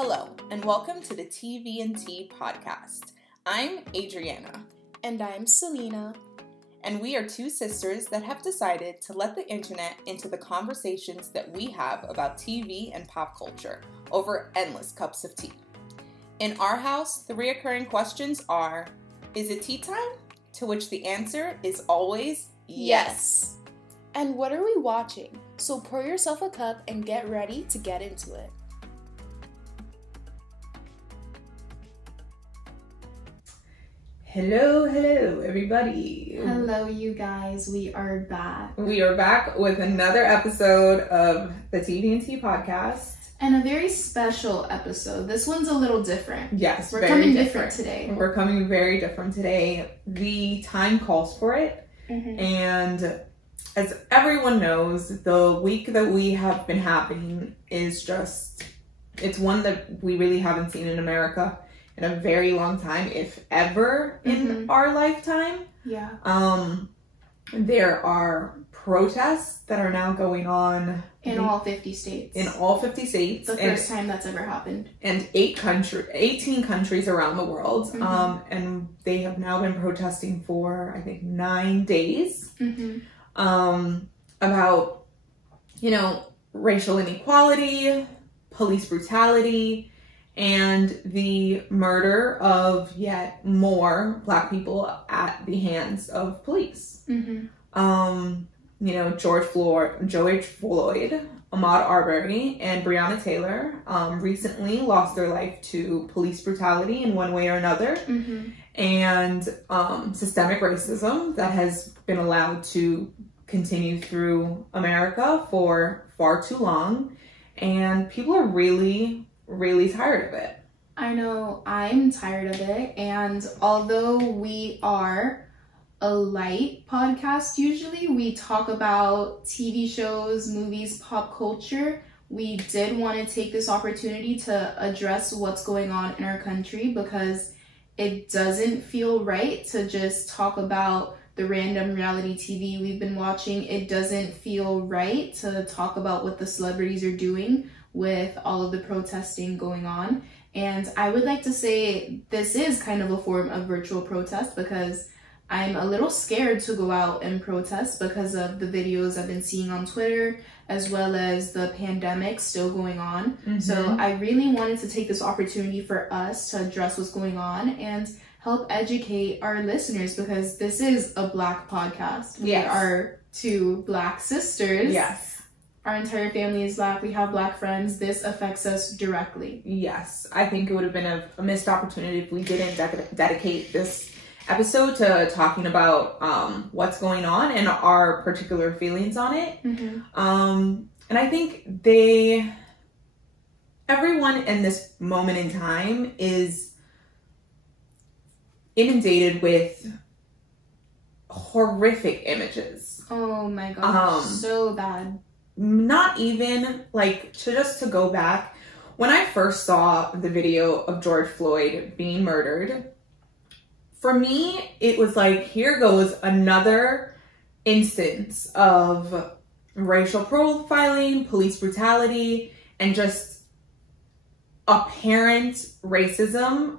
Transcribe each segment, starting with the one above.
Hello, and welcome to the TV&T podcast. I'm Adriana. And I'm Selena. And we are two sisters that have decided to let the internet into the conversations that we have about TV and pop culture over endless cups of tea. In our house, the reoccurring questions are, is it tea time? To which the answer is always yes. And what are we watching? So pour yourself a cup and get ready to get into it. Hello, everybody. Hello, you guys. We are back. We are back with another episode of the TV&T podcast. And a very special episode. This one's a little different. Yes, we're coming different today. We're coming very different today. The time calls for it. Mm-hmm. And as everyone knows, the week that we have been having is just, it's one that we really haven't seen in America in a very long time, if ever in our lifetime. Yeah. There are protests that are now going on in all 50 states. In all 50 states. The first time that's ever happened. And 18 countries around the world. Mm-hmm. And they have now been protesting for, I think, 9 days. Mm-hmm. About, racial inequality, police brutality, and the murder of yet more Black people at the hands of police. Mm-hmm. George Floyd, Ahmaud Arbery, and Breonna Taylor recently lost their life to police brutality in one way or another. Mm-hmm. And systemic racism that has been allowed to continue through America for far too long. And people are really tired of it. I know, I'm tired of it. And although we are a light podcast, usually we talk about TV shows, movies, pop culture, we did want to take this opportunity to address what's going on in our country, because it doesn't feel right to just talk about the random reality TV we've been watching. It doesn't feel right to talk about what the celebrities are doing with all of the protesting going on. And I would like to say this is kind of a form of virtual protest, because I'm a little scared to go out and protest because of the videos I've been seeing on Twitter, as well as the pandemic still going on. Mm-hmm. So I really wanted to take this opportunity for us to address what's going on and help educate our listeners, because this is a Black podcast. Yes. We are two Black sisters. Yes. Our entire family is Black. We have Black friends. This affects us directly. Yes. I think it would have been a missed opportunity if we didn't dedicate this episode to talking about what's going on and our particular feelings on it. Mm-hmm. And I think everyone in this moment in time is inundated with horrific images. Oh my gosh, so bad. Not even, to go back, when I first saw the video of George Floyd being murdered, for me, it was like, here goes another instance of racial profiling, police brutality, and just apparent racism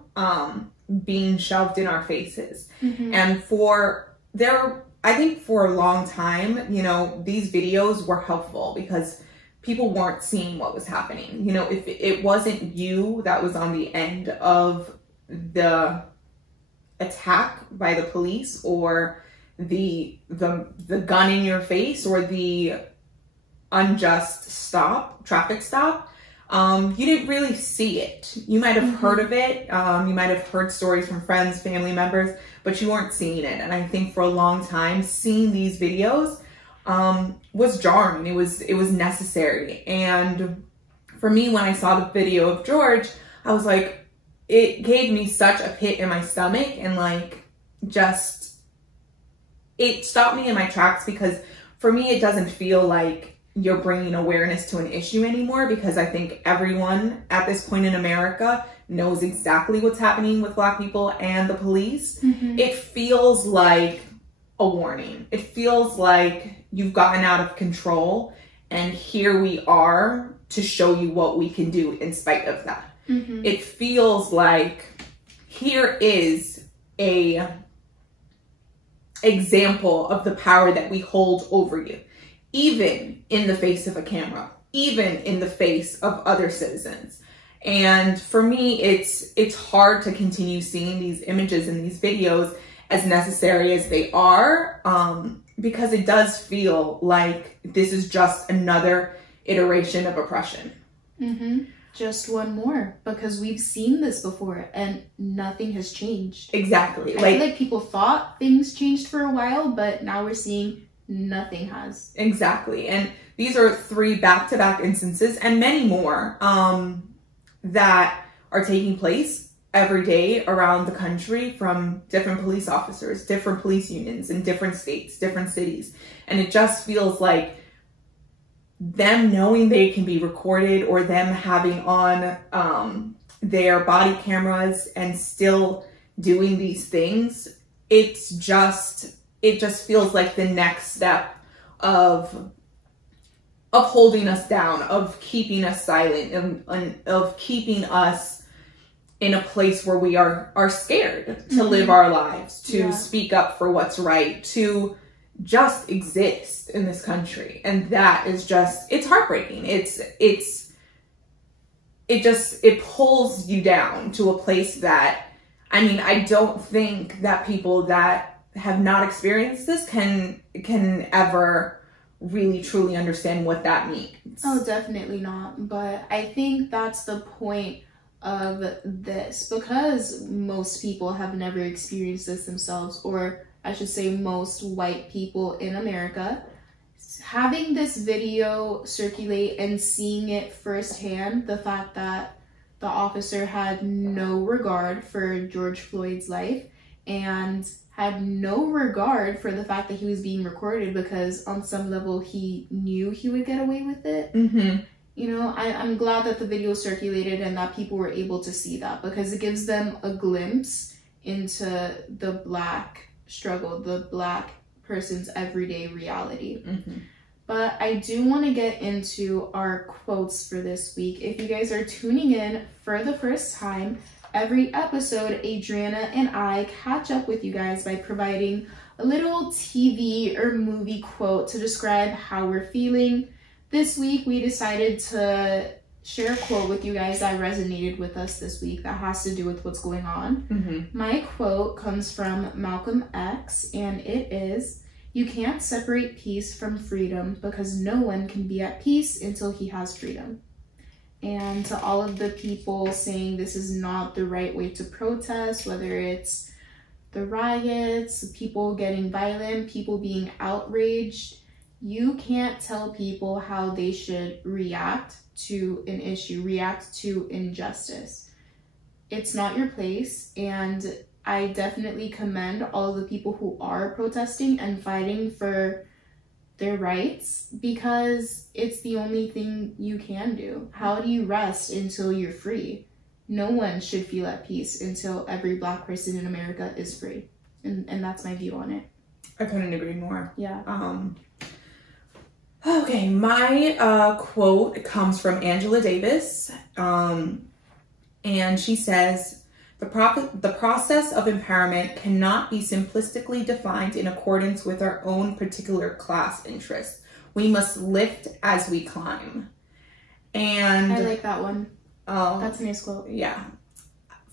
being shoved in our faces. Mm-hmm. And I think for a long time, these videos were helpful because people weren't seeing what was happening. If it wasn't you that was on the end of the attack by the police, or the gun in your face, or the unjust traffic stop, you didn't really see it. You might have heard of it. You might have heard stories from friends, family members, but you weren't seeing it. And I think for a long time, seeing these videos was jarring. It was necessary. And for me, when I saw the video of George, I was like, it gave me such a pit in my stomach, and it stopped me in my tracks, because for me, it doesn't feel like you're bringing awareness to an issue anymore, because I think everyone at this point in America knows exactly what's happening with Black people and the police. Mm-hmm. It feels like a warning. It feels like you've gotten out of control, and here we are to show you what we can do in spite of that. It feels like here is a example of the power that we hold over you, even in the face of a camera, even in the face of other citizens. And for me, it's hard to continue seeing these images and these videos, as necessary as they are, because it does feel like this is just another iteration of oppression. Just one more, because we've seen this before and nothing has changed. Exactly. I feel like people thought things changed for a while, but now we're seeing nothing has. Exactly. And these are 3 back-to-back instances and many more that are taking place every day around the country from different police officers, different police unions in different states, different cities. And it just feels like them knowing they can be recorded, or them having on their body cameras and still doing these things, it just feels like the next step of holding us down, of keeping us silent, and of keeping us in a place where we are scared to live our lives, to speak up for what's right, to just exist in this country. And that is just, it's heartbreaking. It pulls you down to a place that, I mean, I don't think that people that have not experienced this can ever really truly understand what that means. Oh, definitely not. But I think that's the point of this, because most people have never experienced this themselves, or I should say most white people in America. Having this video circulate and seeing it firsthand, the fact that the officer had no regard for George Floyd's life and had no regard for the fact that he was being recorded, because on some level he knew he would get away with it. You know, I'm glad that the video circulated and that people were able to see that, because it gives them a glimpse into the Black struggle, the Black person's everyday reality. But I do want to get into our quotes for this week. If you guys are tuning in for the first time, every episode, Adriana and I catch up with you guys by providing a little TV or movie quote to describe how we're feeling. This week, we decided to share a quote with you guys that resonated with us this week that has to do with what's going on. My quote comes from Malcolm X, and it is, "You can't separate peace from freedom, because no one can be at peace until he has freedom." And to all of the people saying this is not the right way to protest, whether it's the riots, people getting violent, people being outraged, you can't tell people how they should react to an issue, react to injustice. It's not your place, and I definitely commend all of the people who are protesting and fighting for their rights, because it's the only thing you can do. How do you rest until you're free? No one should feel at peace until every Black person in America is free. And that's my view on it. I couldn't agree more. Yeah. Okay, my quote comes from Angela Davis, and she says, the process of empowerment cannot be simplistically defined in accordance with our own particular class interests. We must lift as we climb. And I like that one. That's a nice quote. Yeah.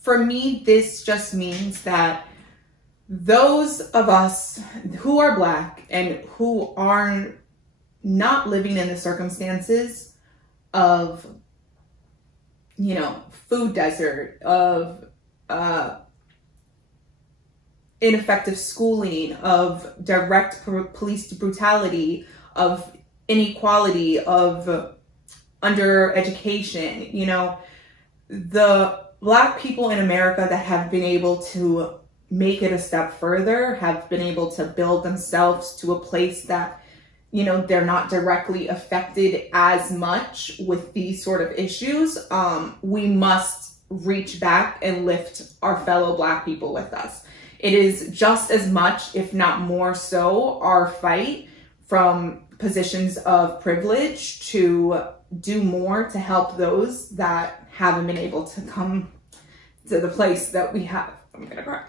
For me, this just means that those of us who are Black and who are not living in the circumstances of, you know, food desert, of ineffective schooling, of direct police brutality, of inequality, of under-education, you know, the Black people in America that have been able to make it a step further, have been able to build themselves to a place that, you know, they're not directly affected as much with these sort of issues. We must reach back and lift our fellow Black people with us. It is just as much, if not more so, our fight from positions of privilege to do more to help those that haven't been able to come to the place that we have. I'm gonna cry.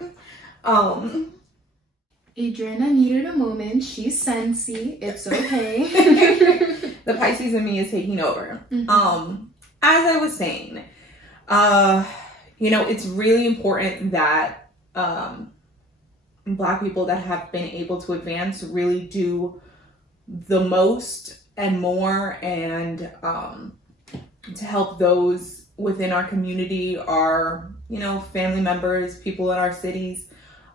Adriana needed a moment. She's sensy. It's okay. The Pisces in me is taking over. As I was saying, it's really important that Black people that have been able to advance really do the most and more, and to help those within our community, our family members, people in our cities,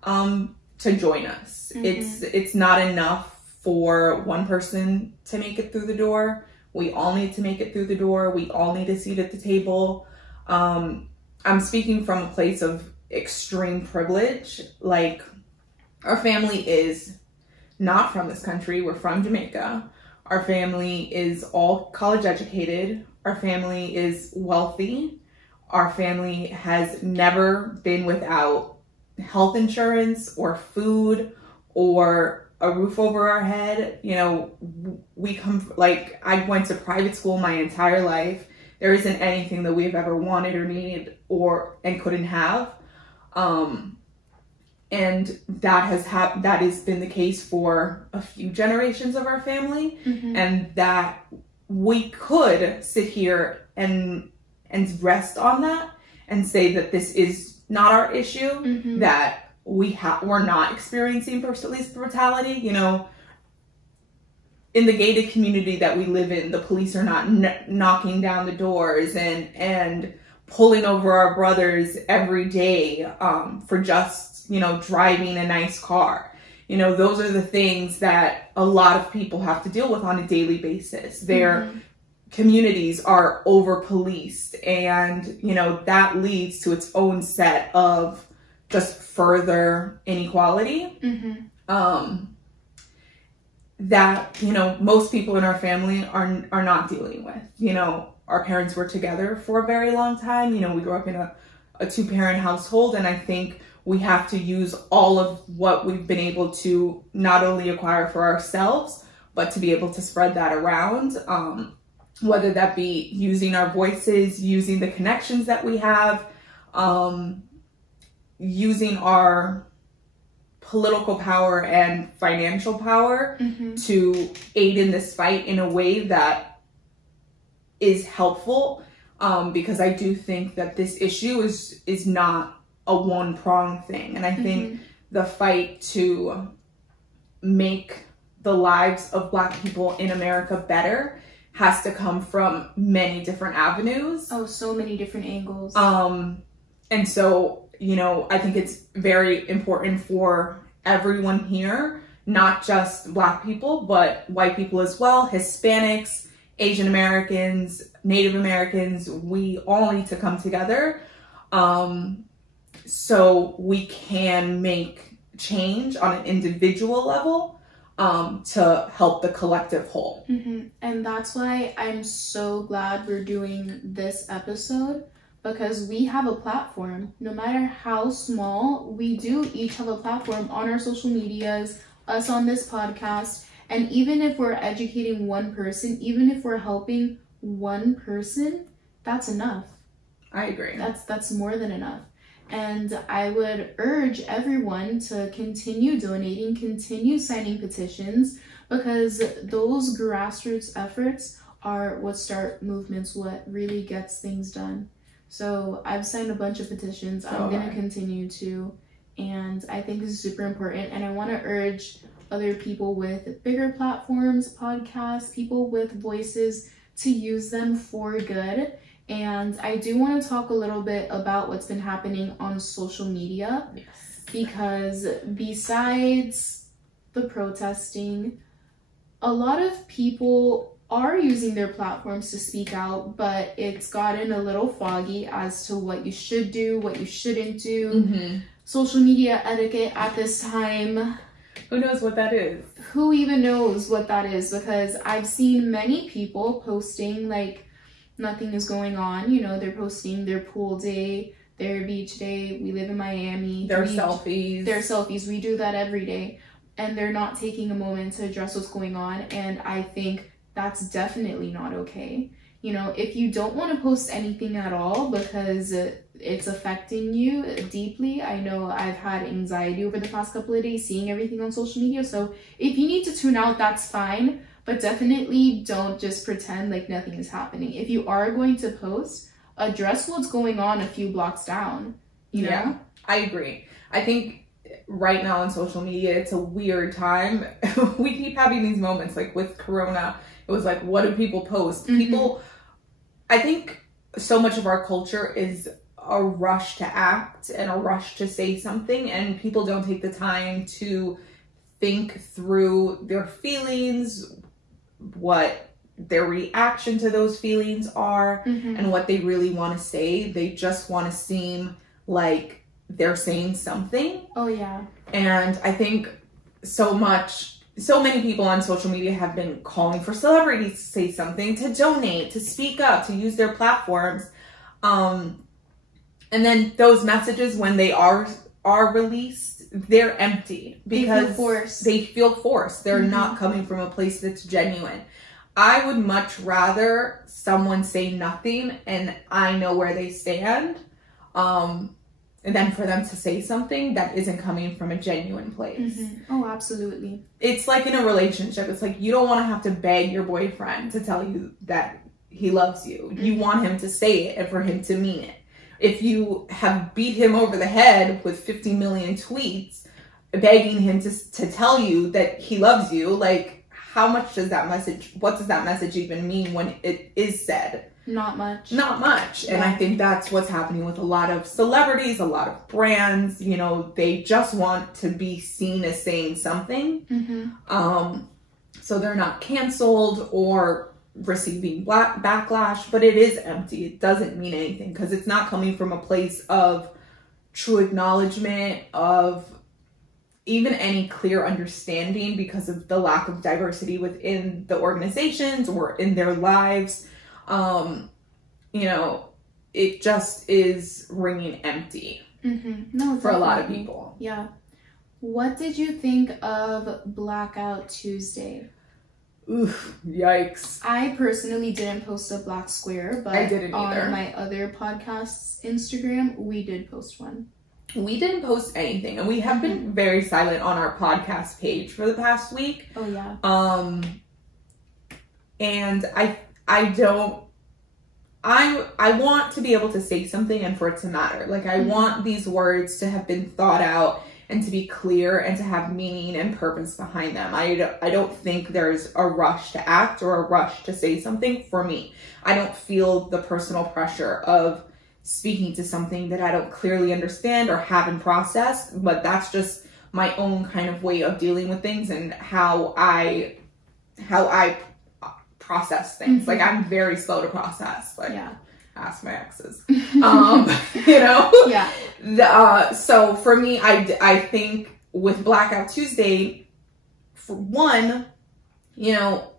to join us. It's not enough for one person to make it through the door. We all need to make it through the door. We all need a seat at the table. I'm speaking from a place of extreme privilege. Like, our family is not from this country. We're from Jamaica. Our family is all college educated. Our family is wealthy. Our family has never been without health insurance or food or a roof over our head. We come, like, I went to private school my entire life. There isn't anything that we've ever wanted or needed and couldn't have. And that has been the case for a few generations of our family. And that we could sit here and rest on that and say that this is not our issue, that we're not experiencing police brutality. In the gated community that we live in, the police are not knocking down the doors and pulling over our brothers every day for just driving a nice car. Those are the things that a lot of people have to deal with on a daily basis. Their communities are over policed, and that leads to its own set of just further inequality that most people in our family are not dealing with. Our parents were together for a very long time. We grew up in a 2-parent household, and I think we have to use all of what we've been able to not only acquire for ourselves, but to be able to spread that around, whether that be using our voices, using the connections that we have, using our political power and financial power to aid in this fight in a way that is helpful, because I do think that this issue is not a one-pronged thing. And I think the fight to make the lives of Black people in America better has to come from many different avenues. Oh, so many different angles. And so, I think it's very important for everyone here, not just Black people, but white people as well, Hispanics, Asian Americans, Native Americans. We all need to come together so we can make change on an individual level to help the collective whole. And that's why I'm so glad we're doing this episode, because we have a platform. No matter how small, we do each have a platform on our social medias, us on this podcast. And even if we're educating one person, even if we're helping one person, that's enough. I agree. That's more than enough. And I would urge everyone to continue donating, continue signing petitions, because those grassroots efforts are what start movements, what really gets things done. So I've signed a bunch of petitions. I'm going to continue to. And I think this is super important. And I want to urge other people with bigger platforms, podcasts, people with voices, to use them for good. And I do want to talk a little bit about what's been happening on social media. Yes. Because besides the protesting, a lot of people are using their platforms to speak out, but it's gotten a little foggy as to what you should do, what you shouldn't do. Social media etiquette at this time. Who knows what that is? Who even knows what that is? Because I've seen many people posting like nothing is going on. They're posting their pool day, their beach day. We live in Miami. Their selfies. Their selfies. We do that every day. and they're not taking a moment to address what's going on. And I think that's definitely not okay. You know, if you don't want to post anything at all because it's affecting you deeply, I know I've had anxiety over the past couple of days seeing everything on social media. So if you need to tune out, that's fine. But definitely don't just pretend like nothing is happening. If you are going to post, address what's going on a few blocks down, you know? Yeah, I agree. I think right now on social media, it's a weird time. We keep having these moments, like with Corona, it was like, what do people post? People, I think so much of our culture is a rush to act and a rush to say something, and people don't take the time to think through their feelings, what their reaction to those feelings are, and what they really want to say. They just want to seem like they're saying something. Oh, yeah. And I think so many people on social media have been calling for celebrities to say something, to donate, to speak up, to use their platforms. And then those messages, when they are released, they're empty because they feel forced. They're not coming from a place that's genuine. I would much rather someone say nothing and I know where they stand, and then for them to say something that isn't coming from a genuine place. Oh, absolutely. It's like in a relationship. It's like you don't want to have to beg your boyfriend to tell you that he loves you. You want him to say it and for him to mean it. If you have beat him over the head with 50 million tweets begging him to tell you that he loves you, like, what does that message even mean when it is said? Not much. And I think that's what's happening with a lot of celebrities, a lot of brands. You know, they just want to be seen as saying something. So they're not canceled or receiving backlash, but it is empty. It doesn't mean anything because it's not coming from a place of true acknowledgement, of even any clear understanding because of the lack of diversity within the organizations or in their lives. You know, it just is ringing empty for a lot of people. Yeah. What did you think of Blackout Tuesday? Oof, yikes. I personally didn't post a black square, but I didn't either. On my other podcast's Instagram, we did post one. We didn't post anything, and we have been very silent on our podcast page for the past week. Oh, yeah. And I want to be able to say something and for it to matter. Like, I want these words to have been thought out and to be clear and to have meaning and purpose behind them. I don't think there's a rush to act or a rush to say something for me. I don't feel the personal pressure of speaking to something that I don't clearly understand or haven't processed, but that's just my own kind of way of dealing with things and how I process things. Like, I'm very slow to process. Like, ask my exes. You know? Yeah. So for me, I think with Blackout Tuesday, for one, you know,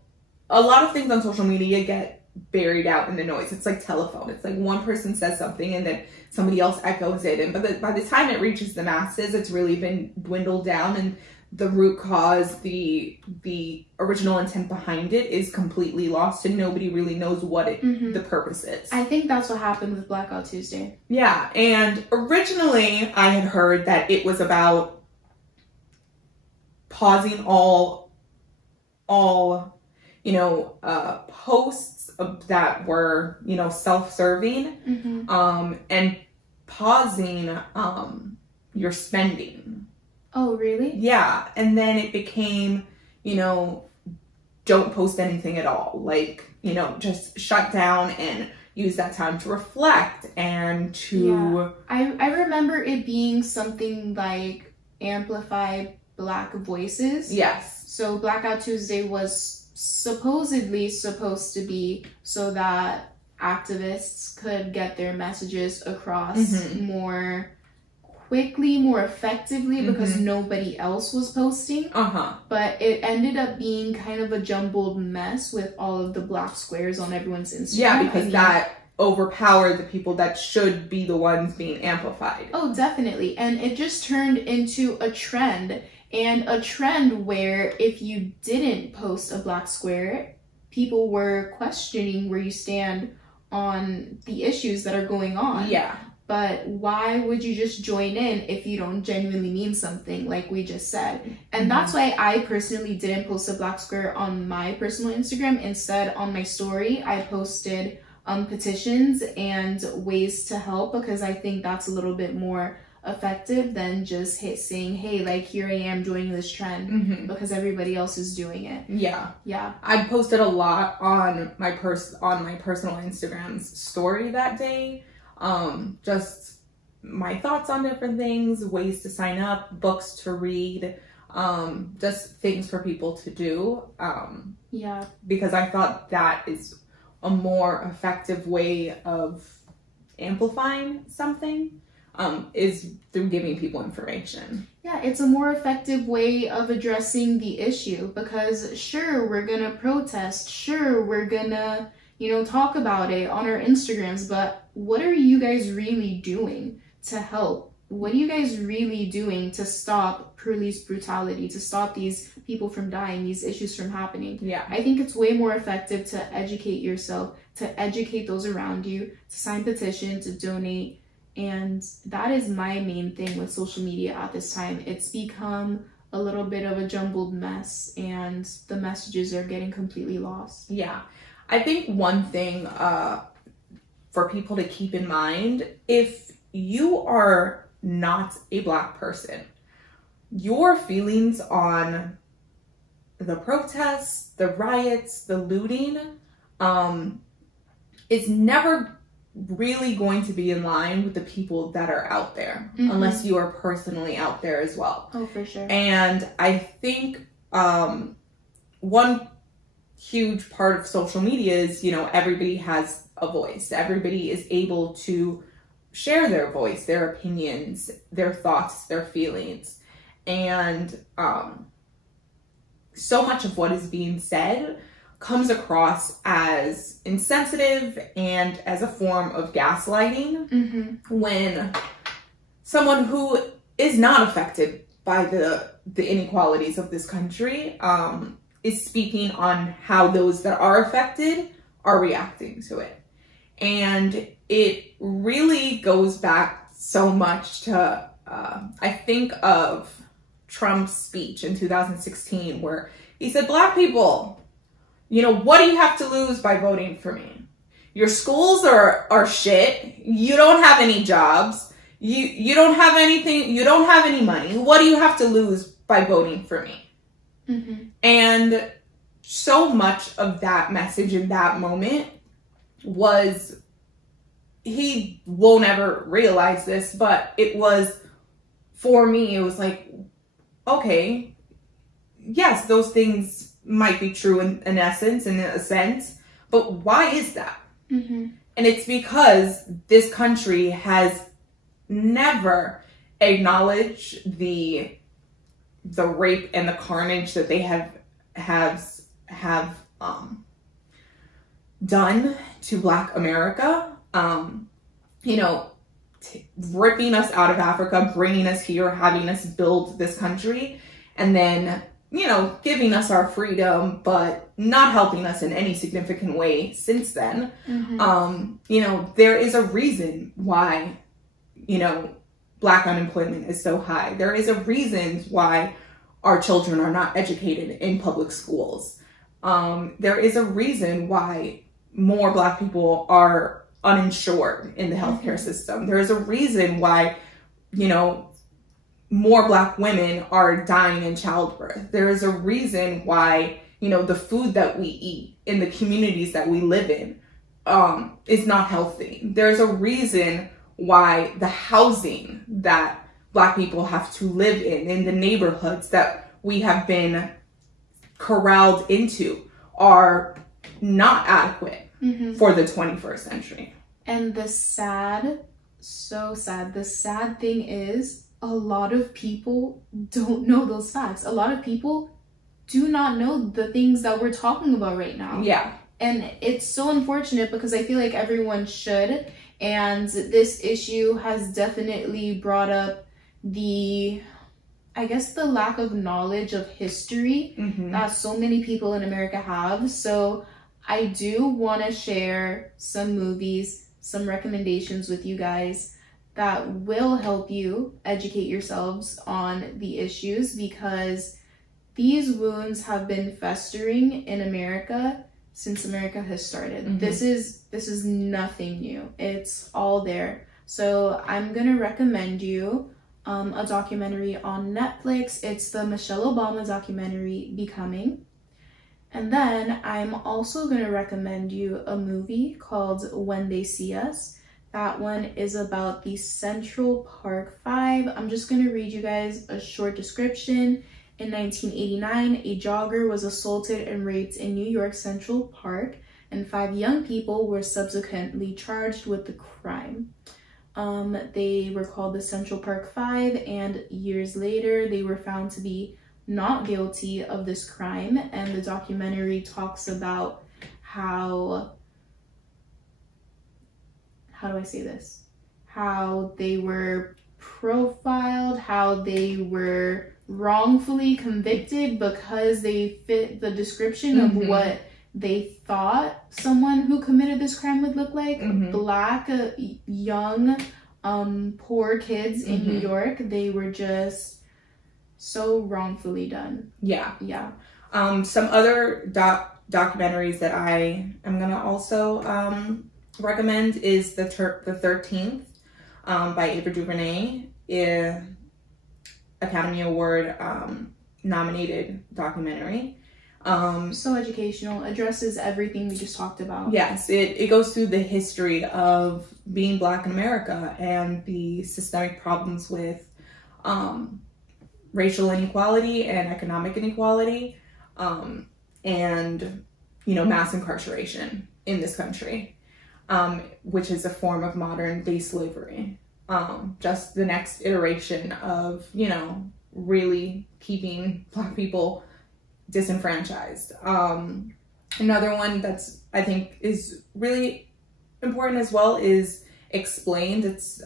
a lot of things on social media get buried out in the noise. It's like telephone. It's like one person says something and then somebody else echoes it. And by the time it reaches the masses, it's really been dwindled down, and the root cause, the original intent behind it is completely lost, and nobody really knows what the purpose is. I think that's what happened with Blackout Tuesday. Yeah, and originally I had heard that it was about pausing all you know, posts that were, you know, self-serving, and pausing your spending. Oh, really? Yeah. And then it became, you know, don't post anything at all. Like, you know, just shut down and use that time to reflect and to... Yeah. I remember it being something like amplify Black voices. Yes. So Blackout Tuesday was supposedly supposed to be so that activists could get their messages across more quickly, more effectively, because nobody else was posting. But it ended up being kind of a jumbled mess with all of the black squares on everyone's Instagram. Yeah, because that overpowered the people that should be the ones being amplified. Oh, definitely. And it just turned into a trend. and a trend where if you didn't post a black square, people were questioning where you stand on the issues that are going on. Yeah. But why would you just join in if you don't genuinely mean something, like we just said? And that's why I personally didn't post a black square on my personal Instagram. Instead, on my story, I posted petitions and ways to help, because I think that's a little bit more effective than just saying, hey, like, here I am joining this trend because everybody else is doing it. Yeah. I posted a lot on my personal Instagram's story that day. Just my thoughts on different things, ways to sign up, books to read, just things for people to do. Because I thought that is a more effective way of amplifying something, is through giving people information. Yeah, it's a more effective way of addressing the issue, because sure, we're gonna protest, sure, we're gonna, talk about it on our Instagrams, but what are you guys really doing to help? What are you guys really doing to stop police brutality, to stop these people from dying, these issues from happening? Yeah. I think it's way more effective to educate yourself, to educate those around you, to sign petitions, to donate. And that is my main thing with social media at this time. It's become a little bit of a jumbled mess, and the messages are getting completely lost. Yeah. I think one thing for people to keep in mind, if you are not a Black person, your feelings on the protests, the riots, the looting, is never really going to be in line with the people that are out there, unless you are personally out there as well. Oh, for sure. And I think one huge part of social media is, everybody has a voice. Everybody is able to share their voice, their opinions, their thoughts, their feelings. And so much of what is being said comes across as insensitive and as a form of gaslighting, when someone who is not affected by the inequalities of this country is speaking on how those that are affected are reacting to it. And it really goes back so much to, I think of Trump's speech in 2016, where he said, Black people, what do you have to lose by voting for me? Your schools are shit. You don't have any jobs. You don't have anything. You don't have any money. What do you have to lose by voting for me? And so much of that message in that moment was, he won't ever realize this, but it was, for me, it was like, okay, yes, those things might be true in essence, in a sense, but why is that? And it's because this country has never acknowledged the rape and the carnage that they have done to Black America. Ripping us out of Africa, bringing us here, having us build this country, and then, giving us our freedom, but not helping us in any significant way since then. There is a reason why, Black unemployment is so high. There is a reason why our children are not educated in public schools. There is a reason why more Black people are uninsured in the healthcare system. There is a reason why, more Black women are dying in childbirth. There is a reason why, the food that we eat in the communities that we live in is not healthy. There's a reason why the housing that Black people have to live in the neighborhoods that we have been corralled into, are not adequate for the 21st century. And the sad thing is, a lot of people don't know those facts. A lot of people do not know the things that we're talking about right now. Yeah. And it's so unfortunate, because I feel like everyone should. And this issue has definitely brought up the I guess, the lack of knowledge of history that so many people in America have. So I do want to share some movies, some recommendations with you guys that will help you educate yourselves on the issues, because these wounds have been festering in America since America has started. This is nothing new. It's all there. So I'm gonna recommend you a documentary on Netflix. It's the Michelle Obama documentary, Becoming. And then I'm also gonna recommend you a movie called When They See Us. That one is about the Central Park Five. I'm just gonna read you guys a short description. In 1989, a jogger was assaulted and raped in New York Central Park, and 5 young people were subsequently charged with the crime. They were called the Central Park Five, and years later, they were found to be not guilty of this crime. And the documentary talks about how do I say this? How they were profiled, how they were wrongfully convicted because they fit the description of what they thought someone who committed this crime would look like. Black, young, poor kids in New York. They were just so wrongfully done. Yeah. Some other documentaries that I am gonna also recommend is the 13th by Ava DuVernay. Academy Award nominated documentary. So educational, addresses everything we just talked about. Yes, it goes through the history of being Black in America and the systemic problems with racial inequality and economic inequality, and mass incarceration in this country, which is a form of modern day slavery. Just the next iteration of, really keeping Black people disenfranchised. Another one that's, I think, is really important as well is Explained. It's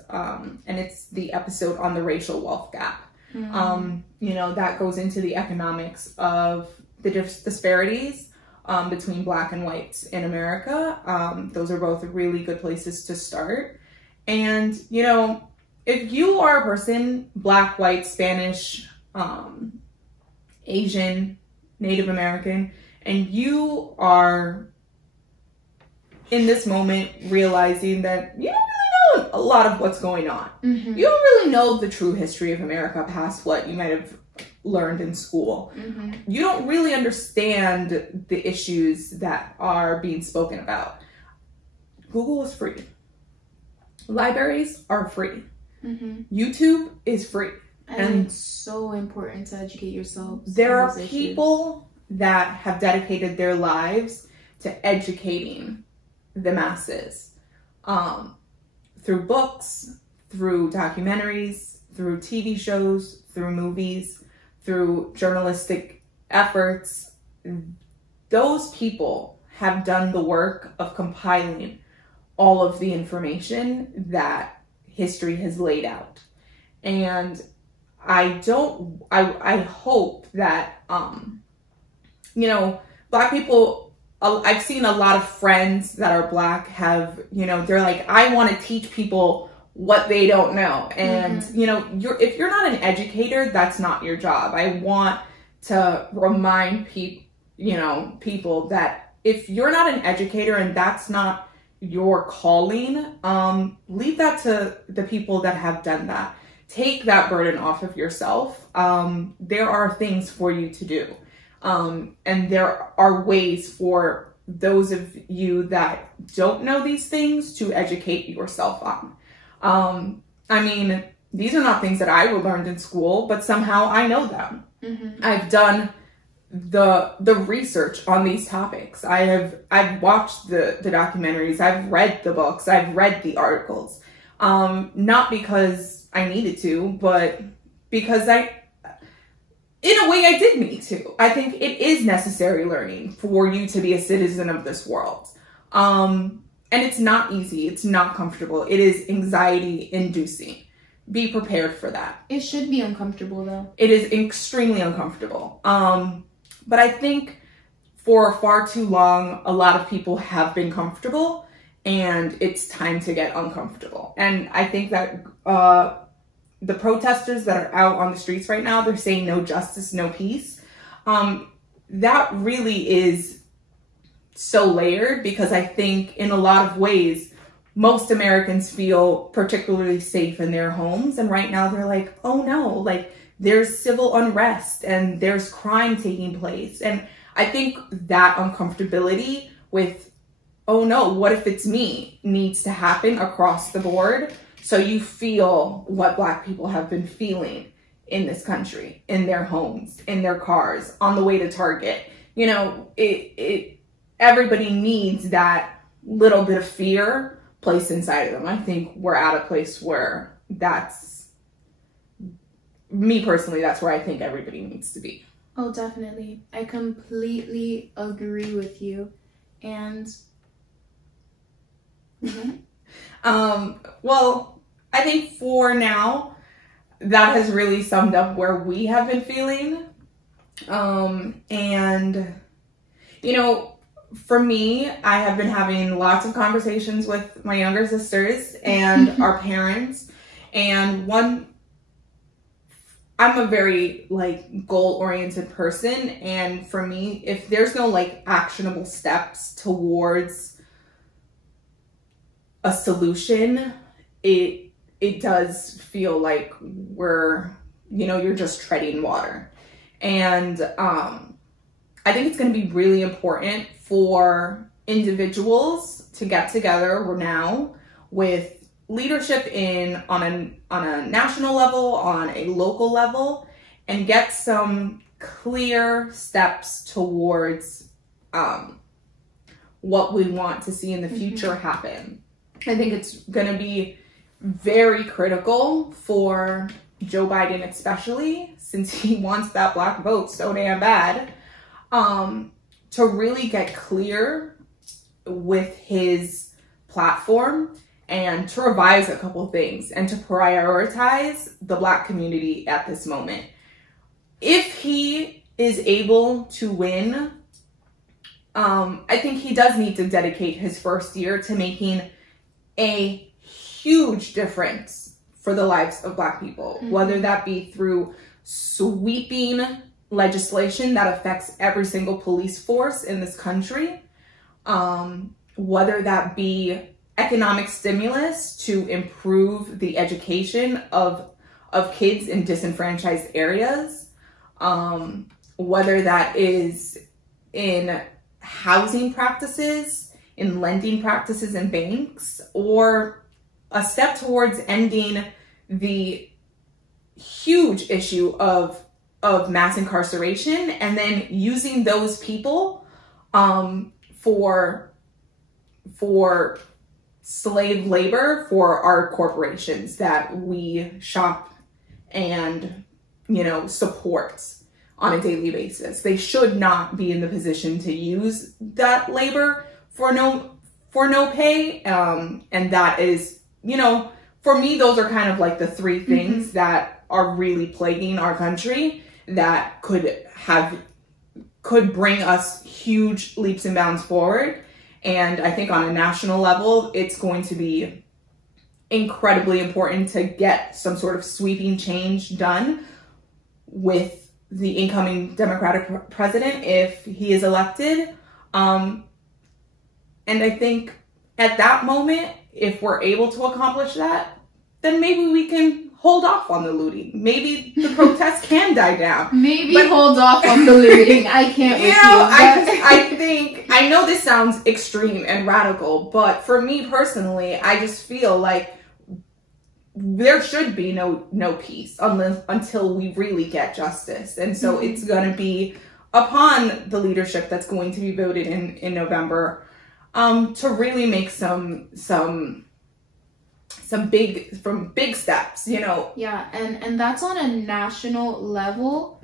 the episode on the racial wealth gap. That goes into the economics of the disparities between Black and whites in America. Those are both really good places to start. And, if you are a person, Black, white, Spanish, Asian, Native American, and you are in this moment realizing that you don't really know a lot of what's going on. You don't really know the true history of America past what you might have learned in school. You don't really understand the issues that are being spoken about. Google is free. Libraries are free. YouTube is free. And it's so important to educate yourselves. There are people that have dedicated their lives to educating the masses through books, through documentaries, through TV shows, through movies, through journalistic efforts. Those people have done the work of compiling all of the information that history has laid out. And I hope that, Black people, I've seen a lot of friends that are Black have, they're like, I want to teach people what they don't know. And, if you're not an educator, that's not your job. I want to remind people that if you're not an educator and that's not your calling, leave that to the people that have done that. Take that burden off of yourself. There are things for you to do. And there are ways for those of you that don't know these things to educate yourself on. These are not things that I learned in school, but somehow I know them. I've done the research on these topics. I've watched the documentaries, I've read the books, I've read the articles. Not because I needed to, but because in a way I did need to. I think it is necessary learning for you to be a citizen of this world. And it's not easy, it's not comfortable, it is anxiety inducing. be prepared for that. It should be uncomfortable though. It is extremely uncomfortable. But I think for far too long, a lot of people have been comfortable, and it's time to get uncomfortable. And I think that the protesters that are out on the streets right now, they're saying no justice, no peace. That really is so layered, because I think in a lot of ways, most Americans feel particularly safe in their homes. And right now they're like, oh no, like there's civil unrest and there's crime taking place. And I think that uncomfortability with, oh no, what if it's me, needs to happen across the board. So you feel what Black people have been feeling in this country, in their homes, in their cars, on the way to Target. You know, everybody needs that little bit of fear placed inside of them. I think we're at a place where that's, me personally, that's where I think everybody needs to be. Oh, definitely. I completely agree with you. And well, I think for now, that has really summed up where we have been feeling. And, you know, for me, I have been having lots of conversations with my younger sisters and our parents. And I'm a very like goal-oriented person. And for me, if there's no like actionable steps towards a solution, it does feel like you're just treading water. And I think it's going to be really important for individuals to get together now with leadership on a national level, on a local level, and get some clear steps towards what we want to see in the future happen. I think it's going to be very critical for Joe Biden, especially since he wants that Black vote so damn bad, to really get clear with his platform and to revise a couple of things and to prioritize the Black community at this moment. If he is able to win, I think he does need to dedicate his first year to making a huge difference for the lives of Black people, whether that be through sweeping legislation that affects every single police force in this country, whether that be economic stimulus to improve the education of kids in disenfranchised areas, whether that is in housing practices, in lending practices in banks, or a step towards ending the huge issue of mass incarceration, and then using those people for slave labor for our corporations that we shop and, support on a daily basis. They should not be in the position to use that labor for no pay. And that is, for me, those are kind of like the three things that are really plaguing our country that could bring us huge leaps and bounds forward. And I think on a national level, it's going to be incredibly important to get some sort of sweeping change done with the incoming Democratic president if he is elected. And I think at that moment, if we're able to accomplish that, then maybe we can hold off on the looting. Maybe the protests can die down. Hold off on the looting. I can't with you. I know this sounds extreme and radical, but for me personally, I just feel like there should be no peace until we really get justice. And so it's going to be upon the leadership that's going to be voted in November to really make some big steps, Yeah, and that's on a national level.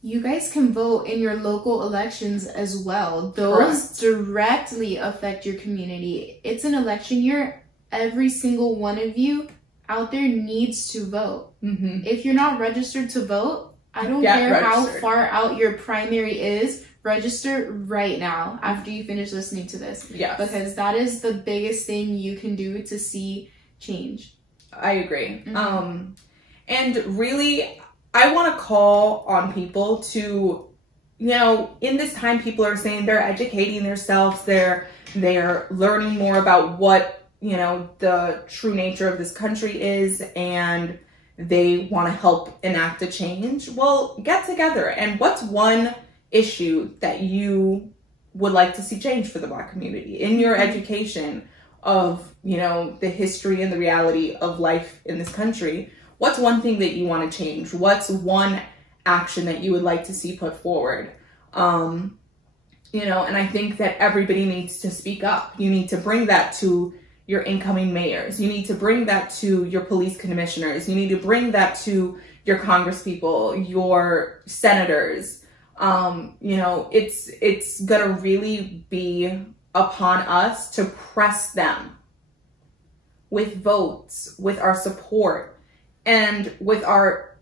You guys can vote in your local elections as well. Those directly affect your community. It's an election year. Every single one of you out there needs to vote. Mm-hmm. If you're not registered to vote, I don't care how far out your primary is, register right now after you finish listening to this. Yes. Because that is the biggest thing you can do to see change. I agree. And really, I want to call on people to, you know, in this time, people are saying they're educating themselves, they're learning more about what, you know, the true nature of this country is, and they want to help enact a change. Well, get together. And what's one issue that you would like to see change for the Black community in your education of, you know, the history and the reality of life in this country? What's one thing that you want to change? What's one action that you would like to see put forward? You know, and I think that everybody needs to speak up. You need to bring that to your incoming mayors. You need to bring that to your police commissioners. You need to bring that to your congresspeople, your senators. You know, it's gonna really be upon us to press them with votes, with our support, and with our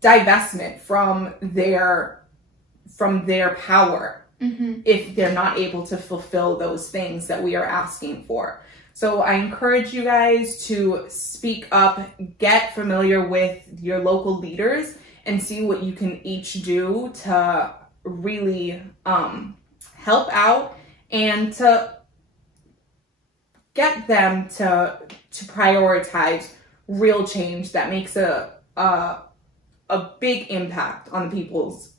divestment from their power, if they're not able to fulfill those things that we are asking for. So I encourage you guys to speak up, get familiar with your local leaders, and see what you can each do to really help out and to get them to prioritize real change that makes a big impact on people's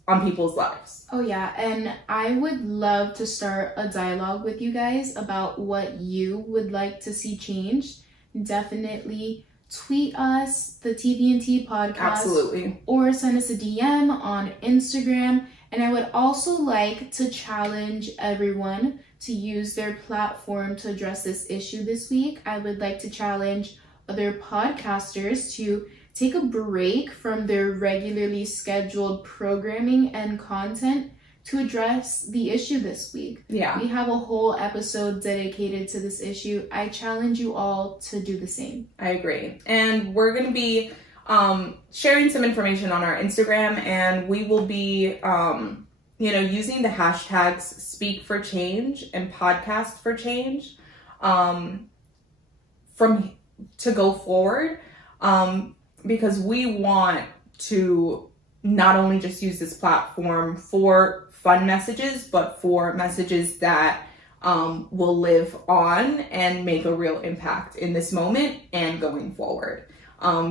lives. Oh yeah, and I would love to start a dialogue with you guys about what you would like to see changed. Definitely tweet us, the TV&T podcast. Absolutely. Or send us a DM on Instagram. And I would also like to challenge everyone to use their platform to address this issue this week. I would like to challenge other podcasters to take a break from their regularly scheduled programming and content to address the issue this week. Yeah. We have a whole episode dedicated to this issue. I challenge you all to do the same. I agree. And we're going to be sharing some information on our Instagram, and we will be, you know, using the hashtags Speak for Change and Podcast for Change to go forward. Because we want to not only just use this platform for fun messages, but for messages that will live on and make a real impact in this moment and going forward.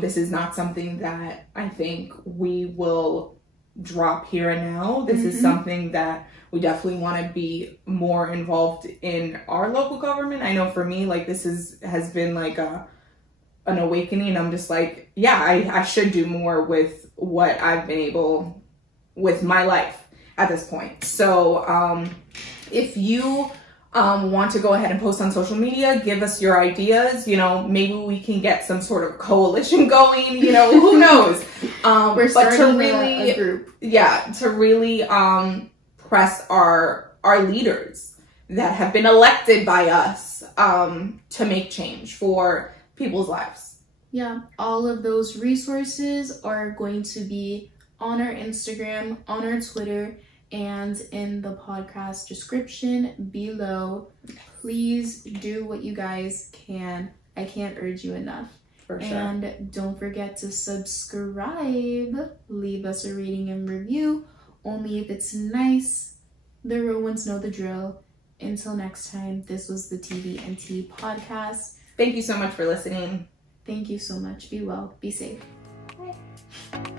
This is not something that I think we will drop here and now. This is something that we definitely want to be more involved in our local government. I know for me, like, this has been like an awakening. I'm just like, yeah, I should do more with what I've been able with my life at this point. So if you want to go ahead and post on social media, give us your ideas. You know, maybe we can get some sort of coalition going, you know, who knows. We're starting a group. Yeah, to really press our leaders that have been elected by us to make change for people's lives. Yeah, all of those resources are going to be on our Instagram, on our Twitter, and in the podcast description below. Please do what you guys can. I can't urge you enough. For sure. And don't forget to subscribe. Leave us a rating and review, only if it's nice. The real ones know the drill. Until next time, this was the TV&T podcast. Thank you so much for listening. Thank you so much. Be well. Be safe. Bye.